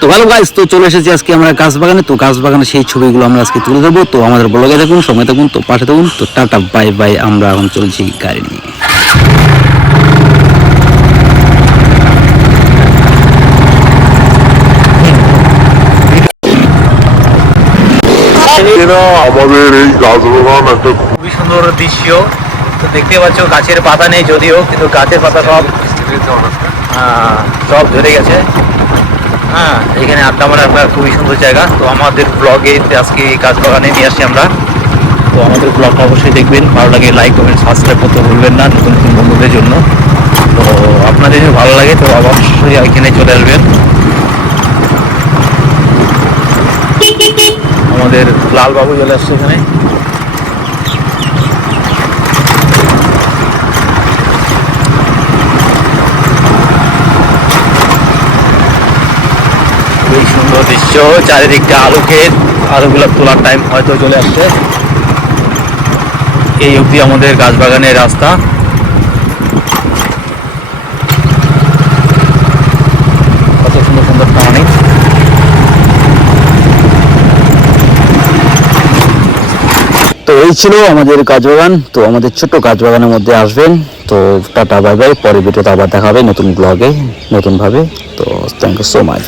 তো ভালো গাইস, তো চলে এসেছি আজকে আমরা গাছ বাগানে। তো গাছ বাগানে সেই ছবিগুলো আমরা আজকে তুলে ধরবো। তো আমাদের ব্লগে দেখুন, সময় থাকুন, তো পাশে থাকুন। তো টাটা বাই বাই, আমরা এখন চলছি গাড়ি নিয়ে। আমাদের এই গাছ বাগান একটা খুবই সুন্দর দৃশ্য। তো দেখতে পাচ্ছ গাছের পাতা নেই যদিও, কিন্তু গাছের পাতা সব সব ধরে গেছে। হ্যাঁ, এখানে আড্ডা মারার একটা খুবই সুন্দর জায়গা। তো আমাদের ব্লগে আজকে এই গাছ বাগানে নিয়ে আসছি আমরা। তো আমাদের ব্লগটা অবশ্যই দেখবেন, ভালো লাগে লাইক কমেন্ট সাবস্ক্রাইব করতে ভুলবেন না নতুন নতুন বন্ধুদের জন্য। তো আপনাদের যদি ভালো লাগে তো অবশ্যই এখানে চলে আসবেন। আমাদের লালবাবু চলে আসছে এখানে। খুবই সুন্দর দৃশ্য, চারিদিকটা আলু ক্ষেত, আলুগুলো তোলার টাইম হয়তো চলে আসছে। এই অবধি আমাদের গাছ বাগানের রাস্তা। কত সুন্দর সুন্দর প্রাণী। তো এই ছিল আমাদের গাছ বাগান। তো আমাদের ছোট্ট গাছ বাগানের মধ্যে আসবেন। তো টাটা বাই বাই, পরের ভিডিওতে আবার দেখা হবে নতুন ব্লগে নতুনভাবে। তো থ্যাংক ইউ সো মাচ।